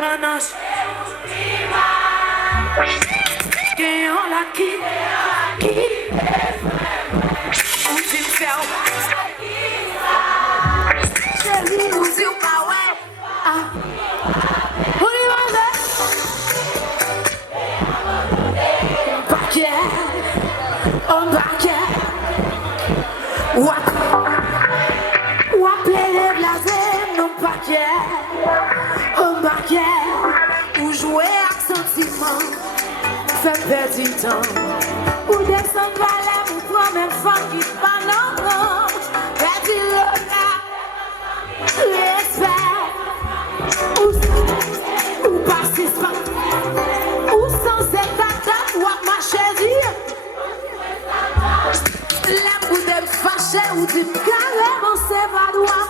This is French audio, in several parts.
Nanas. Quem olha aqui, o de fel. Chelinhos e o Maué. On baquet, wap les blasés, non paquet, on baquet, ou jouer avec sentiment, fait perdre du temps, ou descendre à la ou toi même femme qui pas non, perdre le cas, l'espère, ou passer pas, ou sans cette attaque, ou à ma chérie. La boudelle fâchée ou du carrément c'est pas droit.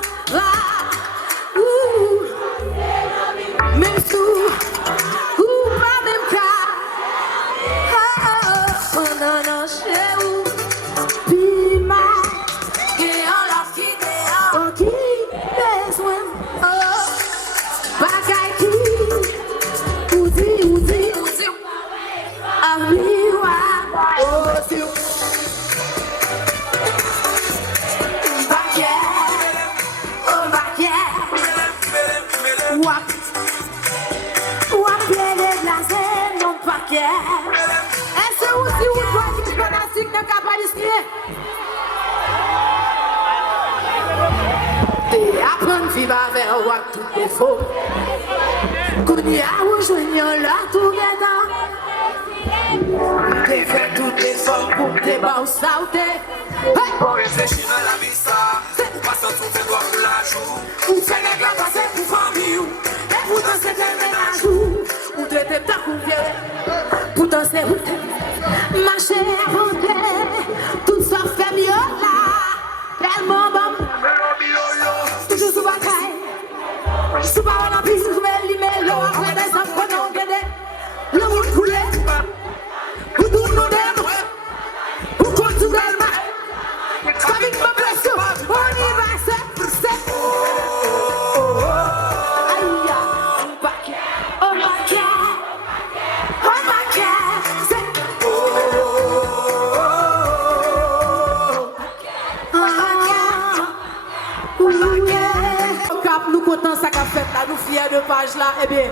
Même sous ou pas même cas. Non, chez vous. Puis ma et on l'a quitté. On qui besoin. Bagaille qui. Ou dit. Amiwa. Oh, c'est est-ce que vous doit dire que la signe n'a pas discuté? Et apprendre à vivre avec tout est faux. Qu'on y a rejoint là tout le t'es fait tout effort pour tes bons sauter. Pour réfléchir à la vie, ça. Passant tout fait quoi pour la joue. Ou c'est les gars passer pour famille. Et pourtant c'est des ménages. Ou traiter ta couvière. Pourtant c'est où t'es. Marcher inventer. Tout ça fait mieux là. Tellement bon. Toujours sous bataille. Sous parole en piste, je vais limer l'eau. Après des enfants non guédés. Le monde coulé. Ou tout le monde aime. Ou continue d'aimer. Avec ma pression. On y va, c'est. Nous content ça qu'a fait là, nous fiers de page là, eh bien.